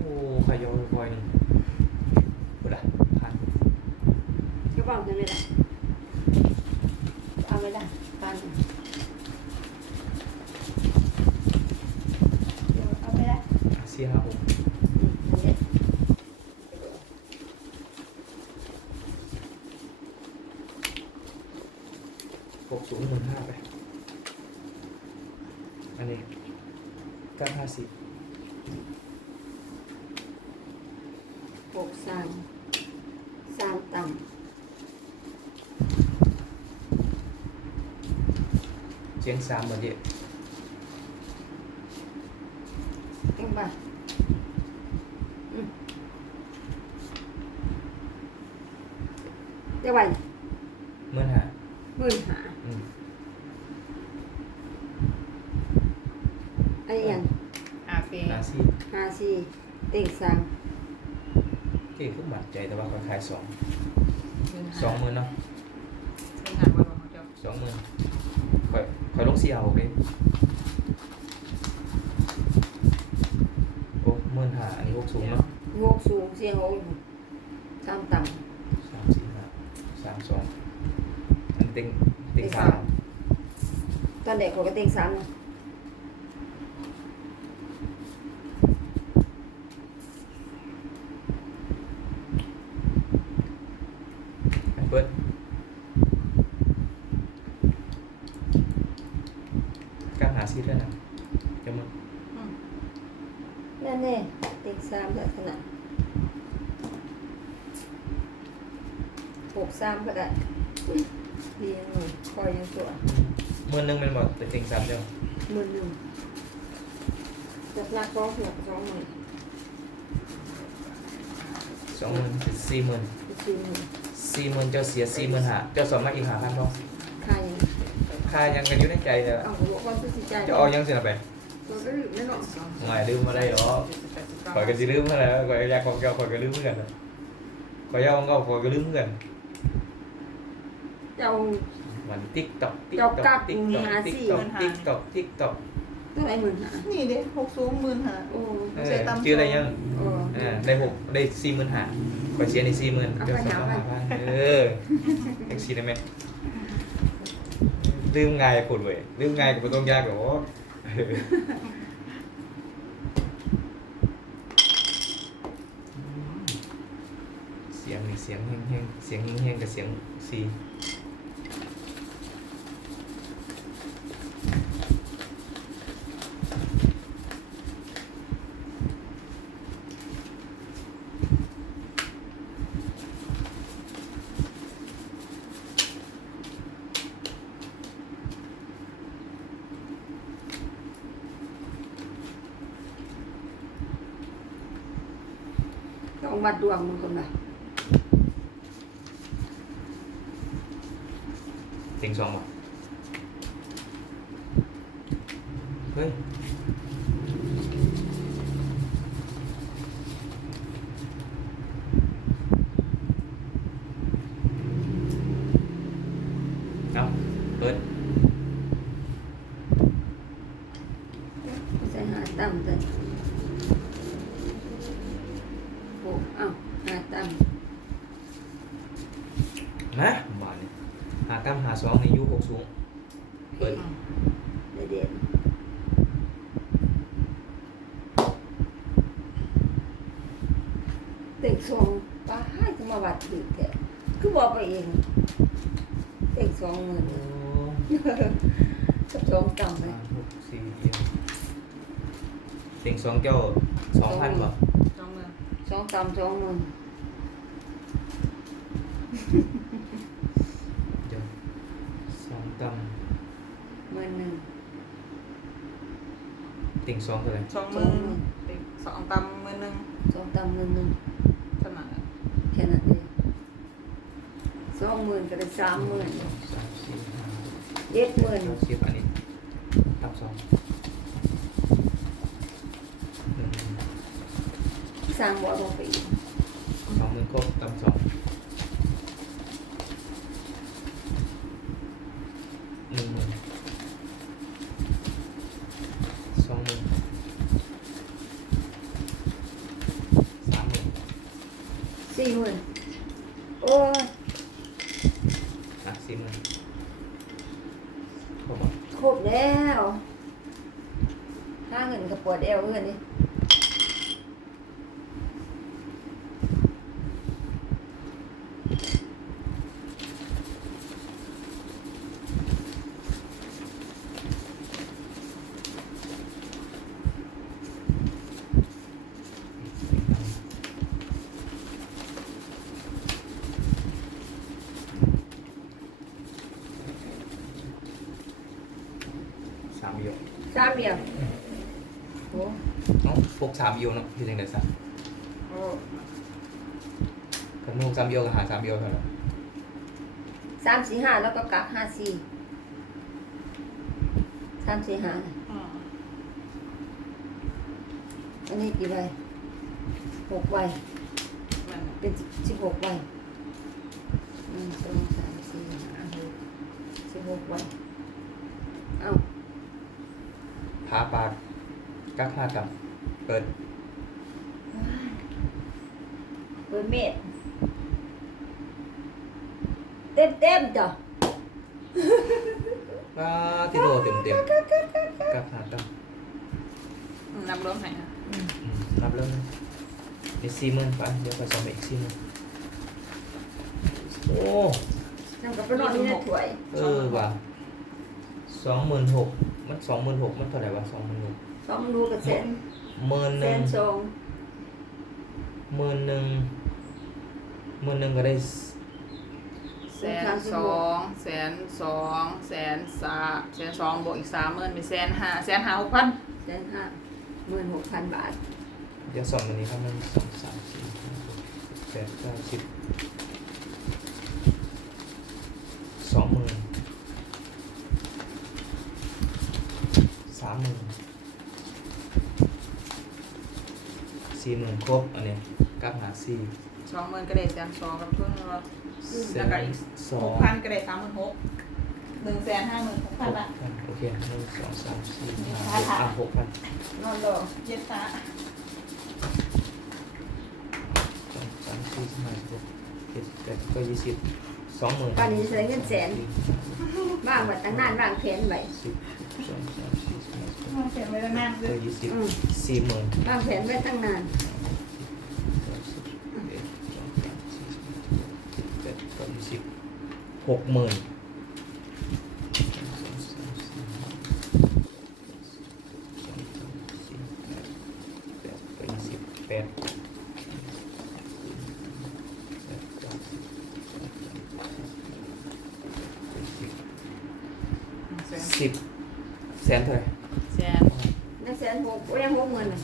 โอ้ขยอยคอยหนึ่งพูดอะพันกระเป๋าเงินไม่ได้เอาไม่ได้ปันเดี๋ยวเอาไม่ได้เสียหาหก 1,3 anh bảo. Ừ. đeo bài mơn hả? Mơn hả? Ừ. anh nhận hà phi hà si hà si tỉnh sang ที่คือมั่นใจแต่ว่าก็ขายสองสองหมื่นเนาะสองหมื่น เสียเอาเลยโอ้หมื่นหาอันนี้หกสูงเนาะงกสูงเสียงโอ้ยสามต่สามสี่ห้าสามสองอันนี้เต็งเต็งสามำตอนเด็กเขาก็เต็งสามนะ อันเปิดการหาซีด้วยนะจะมึง อืม นั่นแน่เต็งสามลักษณะ หกสามก็ได้ดียังไงคอยยังตัวหมื่นหนึ่งเป็นบอกแต่เต็งสามเดียวหมื่นหนึ่งจับหนักสองหนักสองหมื่นสองหมื่นสี่หมื่นสี่หมื่นสี่หมื่นเจ้าเสียสี่หมื่นหาเจ้าสองมาอีกหาพันเนาะค่ายังค่ายังกันอยู่ในใจเลยเอาหัวความตัดสินใจจะเอายังสินะไปมันก็อยู่ไม่หรอกสองไม่ลืมมาได้หรอข่อยก็จะลืมเมื่อไหร่ข่อยอยากของเก่าข่อยก็ลืมเหมือนกันข่อยอยากของเก่าข่อยก็ลืมเหมือนกัน เจ้า มันติ๊กตอกติ๊กเจ้าตอกกักติ๊กตอกหาติ๊กสี่ ตอกติ๊กตอกติ๊กตอกตัวไหนหมื่นหานี่เด้หกสูงหมื่นหาโอ้เออชื่ออะไรยังโอ้อ่าได้หกได้สี่หมื่นหาข่อยเสียในสี่หมื่นเจ้าสองมาหาพันเออแท็กซี่ได้ไหมลืมง่ายปวดเว้ยลืมง่ายกับไม่ต้องยากหรอกเสียงนี่เสียงแห้งๆเสียงแห้งๆกับเสียงสี่ วัดดวงมึงคนละติงสองบ่เฮ้ย เอาเปิด ใส่หาต่ำเลยโอ้เอ้าหาต่ นะมาเนี่ยหาตั้มหาสองในยุคหกสูงำเปิดได้เด่นเต็งสองป้าให้จะมาวัดถือแกคือบอกไปเองเต็งสองหมื่นโอ้กับสองต่ำเลห้ายหกสี่เจ็ดติงสองเจ้าสองพันบ่สองหมื่นสองต่ำสองหมื่น เดี๋ยวสองตั้ม หมื่นหนึ่ง ติงสองเท่าไหร่สองหมื่นติดสองตำหมื่นหนึ่งสองต่ำหมื่นหนึ่งเท่านั้นแหละแค่นั้นเองสองหมื่นก็ได้สามหมื่นสองสามสี่ห้าหกเจ็ดหมื่นเก้าสิบอันนี้ตับสองหนึ่งสร้างบ่อลงไปอีกสองหมื่นครบตับสองหนึ่งหมื่นสองหมื่น สี่หมื่นโอ้ย อะสี่หมื่นครบอะ ครบแล้วห้าเงินกับปวดเอวเงินนี่ สามเอียว สามเดียวโอ้เนาะพกสามเอียวเนาะพี่จังได๋ซะโอ้กันพกสามเอียวก็หาสามเอียวเท่านั้นสามสี่ห้าแล้วก็กักห้าสี่สามสี่ห้าอืมอันนี้กี่ใบหกใบมันเป็นสิบหกใบหนึ่งสองสามสี่ห้าหกสิบหกใบเอ้า พาปากกักห้ากรัมเปิด เปิดเม็ดเต็มเต็มๆจ้ะว้าติโตเต็มเต็มๆกักห้ากรัมนำรวมไหนอะอืมนับเริ่มเลยนี่สี่หมื่นไปเดี๋ยวไปสองอีกสี่หมื่นโอ้ นั่งกับไปนอนนี่นะถวยเออว่ะสองหมื่นหก มันสองหมื่นหกมันเท่าไหร่วะสองหมื่นหกสองมันรู้กับเซนหมื่นหเซนึ่งนสองหมื่นหนึ่งหมื่นหนึ่งก็ได้แสนสองแสนสองแสนสามแสนสองบวกอีกสามหมื่นเป็นแสนห้าแสนห้าหกพันเซนห้าหมื่นหกพันบาทเดี๋ยวสองอันนี้ครับหนึ่งสองสามสี่ห้าหกเจ็ดแปดเก้าสิบสองหมื่นสามหมื่นสี่หมื่นครบอันเนี้ยกับหาสี่สองหมื่นก็ได้แสนสองกับทุนเราแสแล้วนก็อีกสอหงกพันก็ได้สามหมื่นหกหนึ่งแสนห้าหมื่นหกพันบาท โอเคหนึ่งสองสามสี่ห้าหกอะหกพันนอนรอเย็นตาสองสามสี่ห้าหกเจ็ดแปดเก็ยี่สิบสองหมื่นป่านนี้ใช้เงินแสนบ้างวัดตั้งนานบ้างแขนไว้สิบ ไว้แล้วนั่งเลเก็ยยี่สิบอืม สี่หมื่นบ้างแขนไว้ตั้งนานหกหมื่นแปด แสน สิบแสนเท่าไหร่ แสน นักแสนหกโอ้ยหกหมื่นน่ะ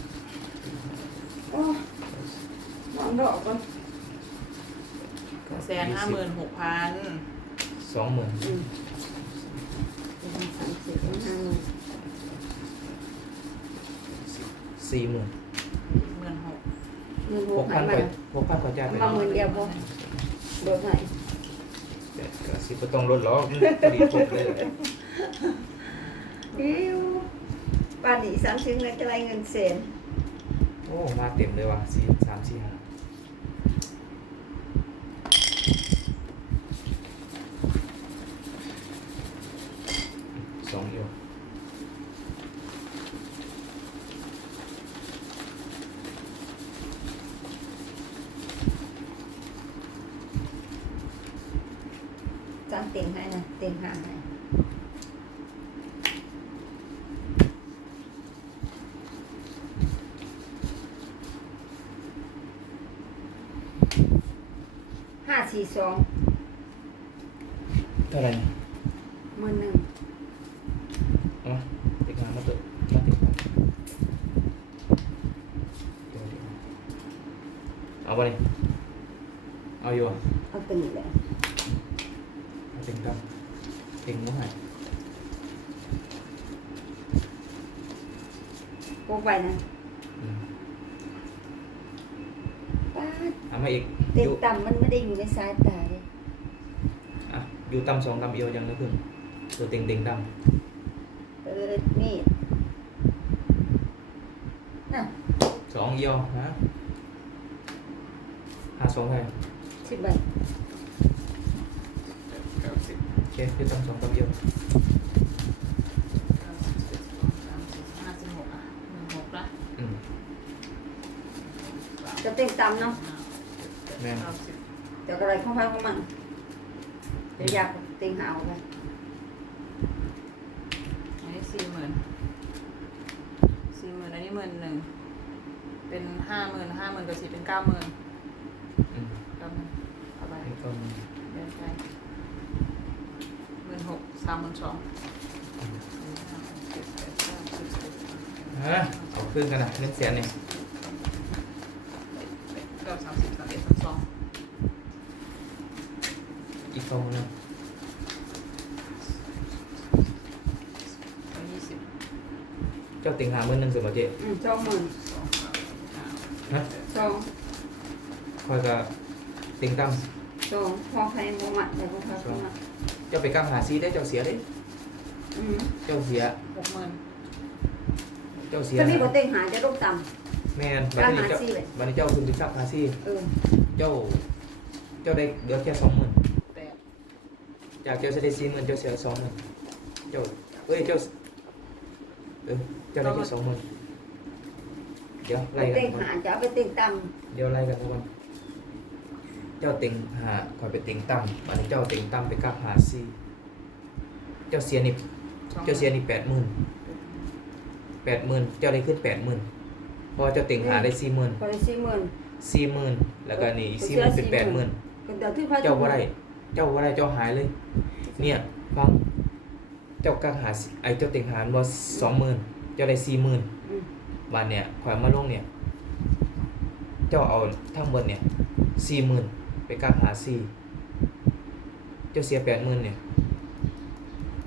โอ้มองดอกก่อน แสนห้าหมื่นหกพัน สองหมื่น อืมสองสามสี่ห้าหมื่น สี่หมื่นหมื่นหกหมื่นหหกกพัพันนบาก่อยทหกพันก่อยจ่ายไปเอาหมื่นเดียวพอโดดไหนแปดเก้าสิบก็ต้องลดหรอกมันพอดีครบเลยอิ้วป่านนี้สามถึงเลยจะได้เงินแสนโอ้มาเต็มเลยว่ะสี่สามสี่ห้าสองเอียว จานเต็งให้นะเต็งห้าให้ห้า สี่สองเท่าไหร่นะหมื่นหนึ่งเอามาเด็กงานมาเติมมาเติมมาเดี๋ยวเดี๋ยวเอาไปเลยเอาอยู่อะเอาตัวนี้แหละเอาเต็งกันเต็งมุ้งหายพกไปนะ อืม ป้าด เอามาอีก เต็ อง ยู่ ต่ำ มันไม่ได้อยู่ในสายตาเลยอะอยู่ต่ำสองต่ำเอียวยังนะเพื่อนตัวเต็งเต็งต่ำเออนี่น่ะสองเอียวนะหาสองไทยสิบใบเก้าสิบโอเคคือตั้งสองกับเดียวเก้าสิบสิบสองสามสี่ห้าสิบหกอะหนึ่งหกละอืม จะเต็งต่ำเนาะแม่น เก้าสิบ เดี๋ยวอะไรเข้าไปเข้ามันเดี๋ยวอยากเต็งหาวไปอันนี้สี่หมื่นสี่หมื่นอันนี้หมื่นหนึ่งเป็นห้าหมื่นห้าหมื่นกับสี่เป็นเก้าหมื่นอืมเก้าหมื่นเอาไปแล้วก็เดินไปหมื่นหกสามหมื่นสองสี่ห้าหกเจ็ดแปดเก้าสิบสิบเอ็ดสิบสองสิบสามฮะเอาขึ้นกันนะเงินแสนเนี่ย เก้าสามสิบสามเอ็ดสามสอง อีกสองหนึงร้อยยี่สิบเจ้าติงหาหมื่นหนึ่งสิบบ่เจ๊อืมสองหมื่นสองสามสี่ห้าฮะสองคอยก็ติงตั้มสองพอใครโมมัดแต่พอใครโมมัดเจ้าไปกล้ามหาซีได้เจ้าเสียได้อืมเจ้าเสีย หกหมื่นเจ้าเสียก็นี่ก็เต็งหาจะลงต่แม่นบัดนี้เจ้ากล้าหาซี่เลยบัดนี้เจ้าคุณไปชับหาซีำเออ เจ้า เจ้าได้เดือนแค่สองหมื่นแปด จากเจ้าจะได้สี่หมื่นเจ้าเสียสองหมื่นเจ้าเอ้ยเจ้าเออเจ้าได้แค่สองหมื่นเดี๋ยวไล่กันเต็งทุกคนหาจะเอาไปเต็งต่เดี๋ยวไล่กันทุกคนเจ้าติงหาคอยไปติงตั้มบัดนี้เจ้าติงตั้มไปกล้าหาซีเจ้าเสียนี่สองเจ้าเสียนี่แปดหมื่นแปดหมื่นเจ้าได้ขึ้นแปดหมื่นเพราะว่าเจ้าติงหาได้สี่หมื่นำพอได้สี่หมื่นสี่หมื่นแล้วก็นี่อีกสี่หมื่นเป็นแปดหมื่นก็เดี๋ยวที่พระเจ้าว่าไร เจ้าว่าไรเจ้าหายเลย เนี่ยฟังเจ้ากางหาสิไอ้เจ้าติงหารว่าสองหมื่นเจ้าได้สี่หมื่นอืมวันเนี่ยข่อยมาลงเนี่ย เจ้าเอาทั้งหมดเนี่ยสี่หมื่นไปกางหาสี่เจ้าเสียแปดหมื่นเนี่ย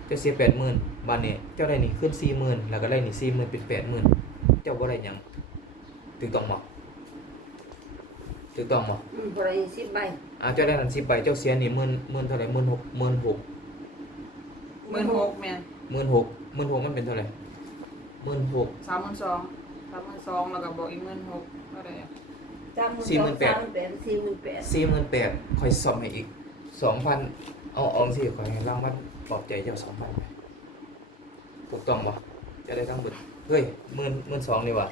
เจ้าเสียแปดหมื่นวันเนี่ยเจ้าได้นี่ขึ้นสี่หมื่นแล้วก็ได้นี่สี่หมื่นเป็นแปดหมื่นเจ้าว่าไรหยังถูกต้องบ่ ถูกต้องบ่อืมพอได้สิบใบอ่าเจ้าได้นั่นสิบใบเจ้าเสียนี่หมื่นหมื่นเท่าไหร่หมื่นหกหมื่นหกหมื่นหกแมนหมื่นหกหมื่นหกมันเป็นเท่าไหร่หมื่นหก สามหมื่นสองสามหมื่นสองแล้วก็บอกอีกหมื่นหกเท่าไหร่อะสามหมื่นสองสามหมื่นแปดสี่หมื่นแปดสี่หมื่นแปดคอยซ่อมให้อีกสองพันเอาเอาสิคอยให้ร่างวัดปลอบใจเจ้าสองพันไปถูกต้องปะจะได้ทั้งหมดเฮ้ยหมื่นหมื่นสองนี่วะ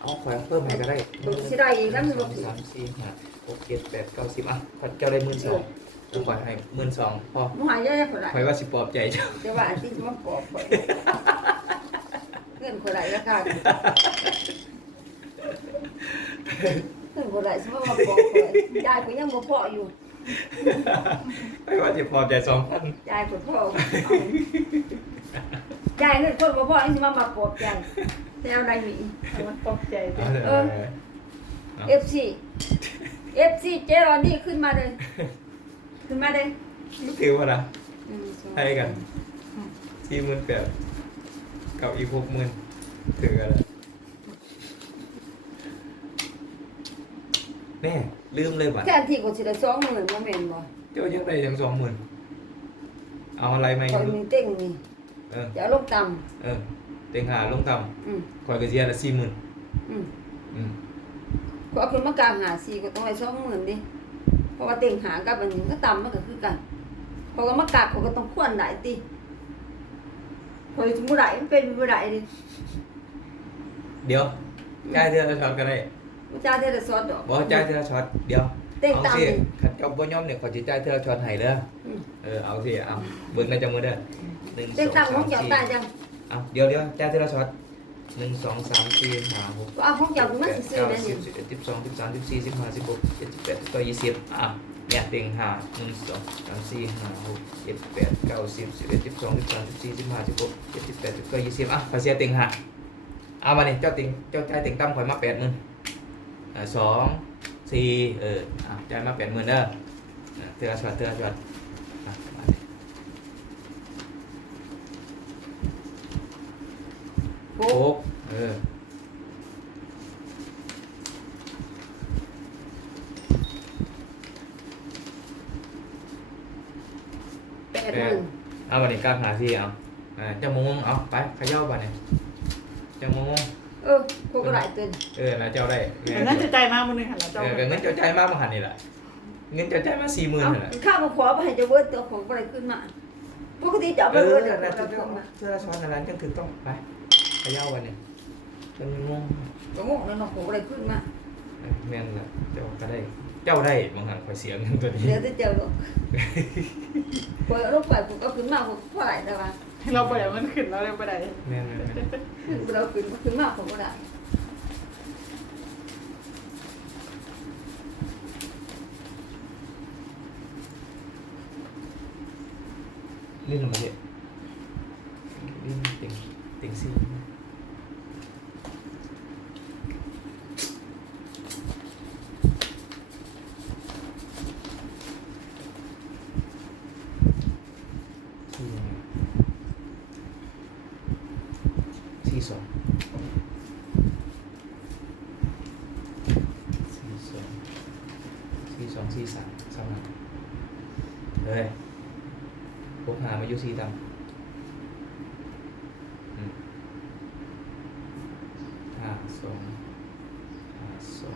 เอาคอยเพิ่มให้ก็ได้หตัวมื่นสิได้อีกสแล้วองมันบอกสามสี่ห้าหกเจ็ดแปดเก้าสิบอะข้าเจ้าได้หมื่นสองผมคอยให้หมื่นสองพอมึงหายเยอะๆคนละคอยว่าสิปลอบใจเจ้าจะว่าที่มันกอบข่อยเงินคนละราคาเงินคนละสมมติว่ากอบข่อยยายก็ยังบ่พออยู่คอยว่าสิปลอบใจสองพันยายก็พอเอา ยายเงินคนบ่พอยังสิมามาปลอบใจแต่เอาได้มีเอามันตกใจเอาด้วยเถอะ FC FC เจรอนนี่ขึ้นมาเลย ขึ้นมาเลยไม่ถือว่านะหนึ่งสอง ให้กันสี่หมื่นแปดกับอีกหกหมื่นถืออะไรแน่ลืมเลยบัตรแค่ที่ก็สิได้สองหมื่นบ่แม่นบ่เจ้ายังได้ยังสองหมื่นเอาอะไรมาอีข่อยกมีเต็งนี่ เออ จะเอาลงต่ำเออเต็งหาลงต่อืมำคอยกระเจียละสี่หมื่นอืมอืมก็เอาขึ้นมากลางหาสี่ก็ต้องได้สองหมื่นดิเพราะว่าเต็งหากับอันนี้ก็ต่ำมันก็คือกันเพราะว่ามากากเขาก็ต้องควนได้ติพอยสมมุติได้มันเป็นบ่ได้ดิเดี๋ยวจ่ายเท่าละช็อตก็ได้บ่จ่ายเท่าละซอดดอกบอกจ่ายเท่าละช็อตเดี๋ยวเต็งเอาต่ำสินี่ขัดเจ้าบ่ยอมเนี่ยขอจิจ่ายเท่าละช็อตให้เด้ออม เออเอาสิเอาเบิ่งในจังมือเด้อ หนึ่งสเต็งองต่ำขสาอมงเจ้าสี่ตายจังเอาเดี๋ยวเดี๋ยวจ่ายเท่าละช็อตหนึ่งสองสามสี่ห้าหก ก็เอาของเจ้าขึ้นมาซื่อๆเก้านั่นสินี่บสิบเอ็ดสิบสองสิบสามสิบสี่สิบห้าสิบหกเจ็ดสิบแปดสิบเก้ายี่สิบอะเนี่ยเต็งห้าหนึ่งสองสามสี่ห้าหกเจ็ดแปดเก้าสิบสิบเอ็ดสิบสองสิบสามสิบสี่สิบห้าสิบหกเจ็ดสิบแปดสิบเก้ายี่สิบอะขอเสียเต็งห้าเอามาเนี่ยเจ้าเต็งเจ้าจ่ายเต็งตั้มข่อยมาแปดหมื่นอ่าสองสี่เอออะจ่ายมาแปดหมื่นเด้ออะเตือนชวดเตือนชวดอะมาเนี่ย โอ้โอ้เออแปดหมื่นเอาวันนี้กล้าหาที่เอาอ่าเจ้ามงงเอาไปเขย่าบันเนี่ยเจ้ามงงเอออพวกก็หลายตัวเออนะเจ้าได้แต่นั่นจะใจมากมันนึงหันแล้วเอเจ้าอก็เงินเจ้าใจายมากมาหันนี่แหละเงินเจ้าใจายมาสี่หมื่นเอานี่แหละข้าวมาขอไปให้เจะเวิร์ดตัวของอะไรขึ้นมาปกติจะเอาเอไปอเวิร์ดเดี๋เดี๋ยยววนะเราเจ้าจะมาเจ้าช้อนอะไรกันคือต้องไปข ย่าวันนี้จะมีง่วงก็งงแล้วเนาะของอะไรขึ้นมาเออแม่นละเจ้าก็ได้ เจ้าได้บางหันคอยเสียเงินตัวนี้เดี๋ยวจะเจอหรอกพอเอาลงไปผมก็ขึ้นมาผมเท่าไหร่แต่ว่าเราไปแล้วมันขึ้นเราเลยไปไหนแม่นแม่นแม่นขึ้นเราขึ้นขึ้นมาผมก็ได้เล่นลงมาเยอะเล่นเต็งเต็งซี่สี่สองสี่สองสี่สองสี่สามสามหลังเฮ้ย พวกหามาอยู่สีดำอืมห้า สองห้าสอง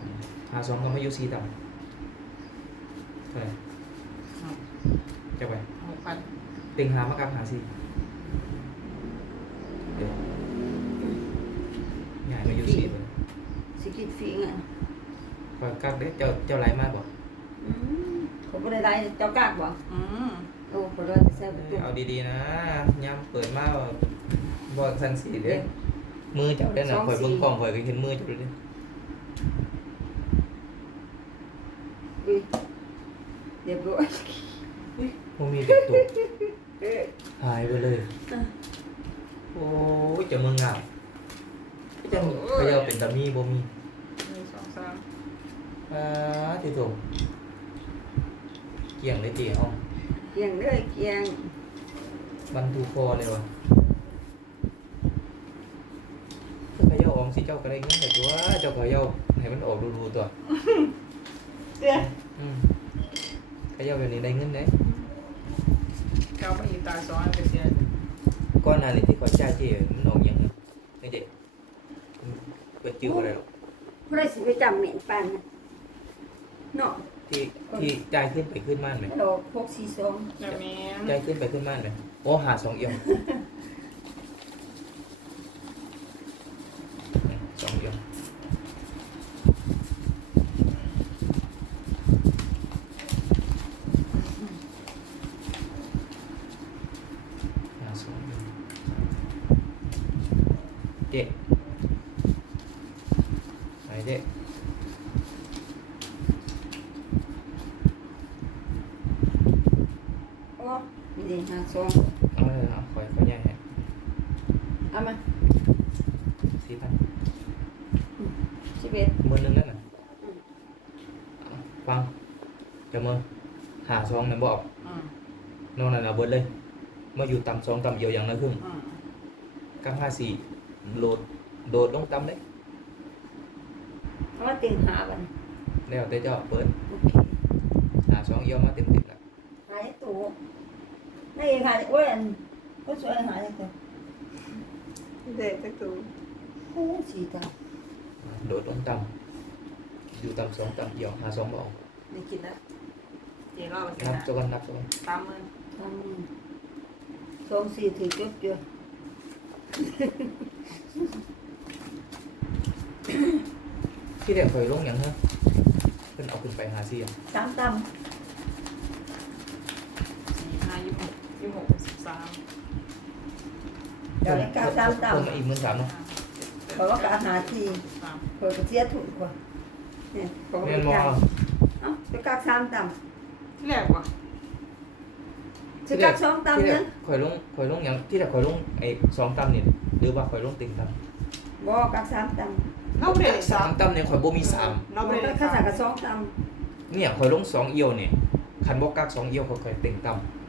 ห้าสองก็มาอยู่สีดำเท่าไหร่จะไปหกพันเต็งหามากับหาสีเดี๋ยวง่ายมาอยู่สีเลยสิกิดฟีงอะคอยกักเด้เจ้าเจ้าไรมากบ่อืมผมไม่ได้ไรเจ้ากากบ่อืมโอ้ผมเลยจะใส่ประตูเอาดีๆนะย้ำเปิดมาบ่สันสีเด้ มือเจ้าเด้น่ะคอยเบิ่งกล้องคอยก็เห็นมือเจ้าเด้อุ้ยเรียบร้อยบ่มีติดตัวหายไปเลยโอ้ยจะมึงอะจะมึงพยาเป็นตามีบ่มีหนึ่งสองสามอ่าที่ถูกเกี่ยงเลยจีห้องเกียงเลยเกียงบันทูคอเลยวะพยาออม สิเจ้าก็ได้เงินแต่ตัวเจ้าพยาให้มันออกดูๆตัวเดี๋ยวอืมพยาแบบนี้ได้เงินได้เก้าไปอีกตาสองอันเป็นเสียก้อนหนานี่ที่ขอจ่ายเจ๊มันออกยังนี่เจ๊ไปจิ้วอะไรหรอกเพราะสิไปจำเหม็นปันน่ะเนาะที่ที่จ่ายขึ้นไปขึ้นมานไหมดอกพกสี่สองแบบนี้จ่ายขึ้นไปขึ้นมานไหมโอ้หาสองเอี่ยมสองเอี่ยม ห้าสองหนึ่งเจ๊ไหนเจ๊ โอ้นี่ดิห้า สองเอาเลยครับคอยคอยแย่ให้เอามาสี่พันสิบเอ็ดหมื่นหนึงนั่นน่ะฟังจะมือหาซองเนี่ยบอกอืมนอกนั้นเอาเบิดเลย มาอยู่ต่ำสองต่ำเอียวอย่างละครึ่งอืมกับห้าสี่โหลดโดดลงต่ำเลยเอามาเต็งหาบันแล้วแต่เจ้าเปิดโอเคหาสองเอียวมาเต็มเต็มๆแล้วหายตัวนี่เองหายโอ้ยอันก็สวยหายตัว เด็กตะตูโอ้สีตาโดดลงต่ำอยู่ต่ำสองต่ำเอียวหาสองบอกไม่คิดแล้วเจ๊รอบไปเสียนับนะสักวันนับสักวันสามหมื่นทำสองสี่ถึงจุดเดียวที่เด็กคอยลงอย่างเฮ้เพิ่นเอาขึ้นไปหาสี่อะสามตสี่ห้ายี่สิบหกยี่สิบหกสิบสามำ เดี๋ยวนี้กาสามตเพิ่มมาอีกหมื่นสามเนาะำเพราะว่ากาหาทีสามเปิดกระเทียถูกกว่าเนี่ยผมก็เรียไม่นมอจ่ายเอ้าไปกากสามตที่แรกว่ะำจะกากสองตำที่แรเนี่ยกคอยลงคอยลงอย่างที่แรกคอยลงไอ้สองต่ำเนี่ยหรือว่าคอยลงติ่งต่ำบอกกากสามตเราไม่ได้เลขสาสามมต่ำเนี่ยคอยบ่มีสามำเราไม่ได้เลขข้าสาสั่งมกับสองตเนี่ยคอยลงสองเอียวเนี่ยคันบอกกักสองเอียวคอยคอยติ่งต่ำ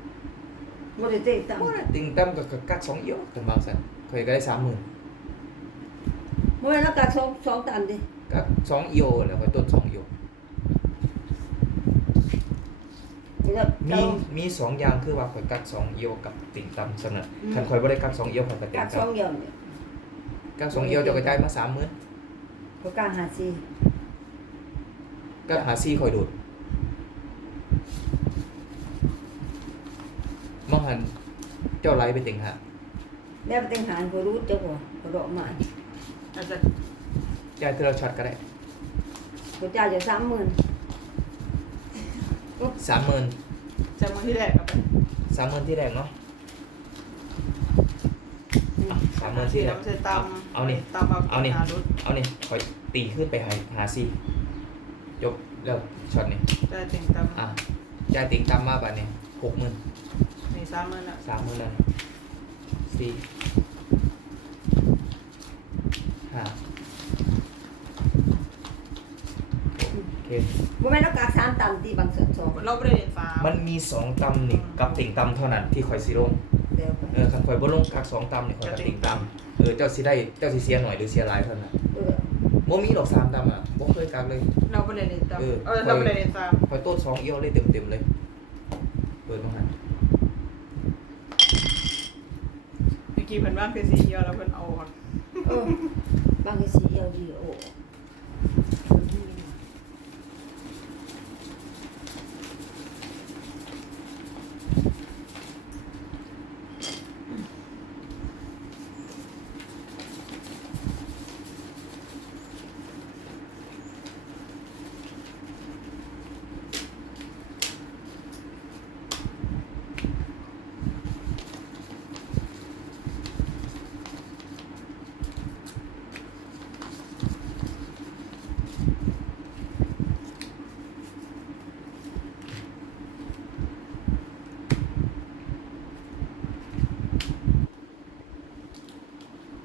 ำบริเตตบ่ได้ติ่งต่ำกับกักสองเอียวกันบางสันคอยก็ได้สามหมื่นำเมื่อแล้วกากสองสองตำดิกักสองเอียวแล้วคอยต้นสองเอียวเดี๋ยวมีเจ้ามีสองอย่างคือว่าคอยกักสองเอียวกับติ่งต่ำสำนักอืมคันคอยบ่ได้กักสองเอียวคอยก็ติ่กางกสองต่ำเดียวเนี่ยกักสองเอียวเจะกระจายมาสามหมื่นเขากลางหาสี่กักหาซี่คอยดูดมัง หันเจ้าไรไปติ่งฮะแล้วเต็งหารเขารู้เจ้าบ่เขาดอกไม้อาจจะจ่ายเทอร์ช็อตก็ได้เขาจ่ายจะสามหมื่นสามหมื่นจะมือที่แรกเอาไปสามหมื่นที่แรกเนาะอะสามหมื่นที่แรกน้ำใส่ตำเอานี่ตำเอาเอานี่หรุดเอานี่คอยตีขึ้นไปหาหาซี่จบแล้วช็อตนี้จะติ่งตำอะจ่ายติ่งตามมาบัดนี้หกหมื่น นี่สามหมื่นละสามหมื่นนั่นสี่ห้าโอเค บ่แม่นเรากากสามต่ำตีบางส่วนสองเราไม่ได้เรียนฟ้ามันมีสองตำนี่กับติ่งตำเท่านั้นที่คอยสิลงเดี๋ยวไปเออคันคอยบ่ลงกักสองตำนี่คอยกับติ่งตำเออเจ้าสิได้เจ้าสิเสียหน่อยหรือเสียหลายเท่านั้นเออบ่มีดอกสามตำอะบ่เคยกักเลย เราไม่ได้เรียนตำเออ เออเราไม่ได้เรียนฟ้าคอยโต้สองเอี้ยวเลยเต็มเต็มๆเลย เปิดมาหันเมื่อ กี้เพิ่นว่าคือสีเดียวแล้วเพิ่นเอาออก เออบางทีสีเอลดีโอ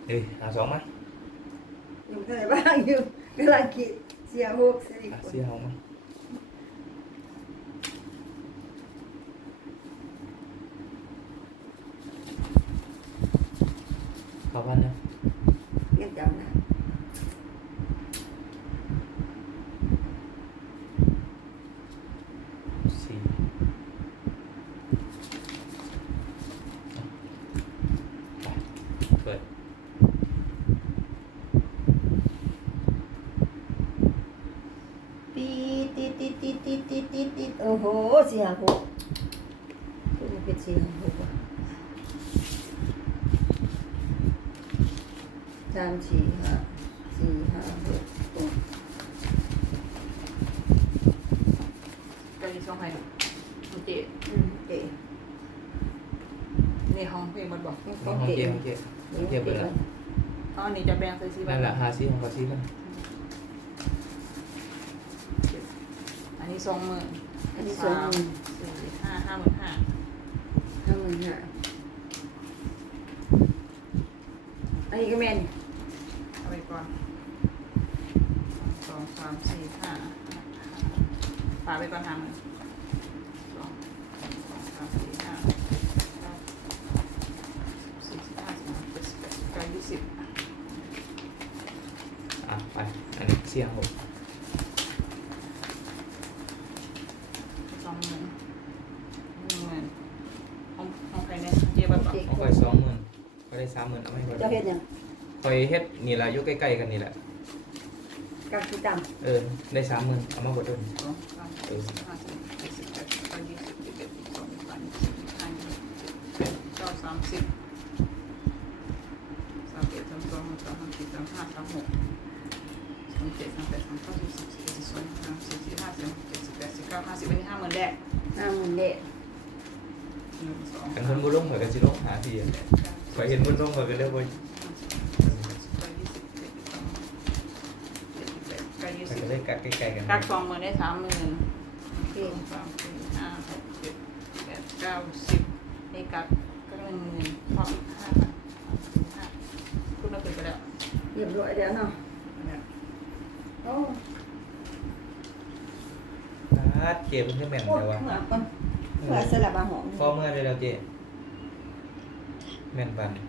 เอ้ยหา สองมายังเคยบ้างอยู่กำลังคิดเสียหกสี่อะคนเสียเอามาเข้าพันนะ เงียบจังนะ สี่ไปเปิด ปีติดติดติด ติดติดติดติดโอ้โหเสียหกคือมันเป็นเสียหกอะสามสี่ห้าสี่ห้าหกหกก็ยีส่งให้โอเคอืมเก๋นี่ห้องเพลงมันบอกของน้องเก๋เกียร์เกียร์เกียร์เปิดแล้วอ๋ออันนี้จะแบ่งใส่สีนั่นแหละหาซี่ของเขาซี่มัน อันนี้ สองหมื่นอันนี้สองหมื่นสี่ห้าห้าหมื่นห้าห้าหมื่นห้าอันนี้ก็แม่นเอาไปก่อนสองสามสี่ห้าฝากไปก่อนห้าหมื่นสองสามสี่ห้าเก้าสี่สิบห้าสิบหกเจ็ดสิบแปดสิบเก้ายี่สิบ อะไปอันนี้เสียหก สองหมื่นหนึ่งหมื่นห้องห้องใครเนี่ยเจี๊ยบแบบ เอาไปสองหมื่นก็ได้สามหมื่นเอาไม่ก่อน เจ้าเฮ็ดหยัง ค อยเฮ็ดนี่แหละอยู่ใกล้ๆกันนี่แหละกับที่ต่เออได้สามหมื่นเอามาบดด้วยสองสามสี่ห้าสิบหกสิบเจ็ดสิบแปดสิบเก้ายี่สิบยี่สิบเอ็ดยี่สิบสองยี่สิบสามยี่สิบสี่ยี่สิบห้ายี่สิบหกยี่สิบเจ็ดเก้าสามสิบสามเอ็ดสามสองสามสามสี่สามห้าสามหกสามเจ็ดสามแปดสามเก้ายี่สิบสี่สิบสองสามสี่สี่ห้าสิบหกเจ็ดสิบแปดสิบเก้าห้าสิบอันนี้ห้าหมื่นแรกำห้าหมื่นเด็ดหนึ่งสองกันสามคนบุลงเหมือนกันสิลงหาทีอะคอยเห็นบุลงเหมือนกันเด้อบ่อย ใกล้ยี่ แต่ สิบ ก็ได้กักใกล้ๆกันกักสองหมื่นได้สามหมื่นโอเคสองสามสี่ห้าหกเจ็ดแปดเก้าสิบนี่กักก็หนึ่งหมื่นพออีกห้าพันสี่ห้าคุณเอาไปไปแล้วเรียบร้อยแล้วเนาะโอ้อาเจ็บเพิ่นคือแม่นโหแต่ว่าเหมือนกันเหมือนสลับมาหอมพอเมื่อได้แล้วเจ๊แม่นปานนี้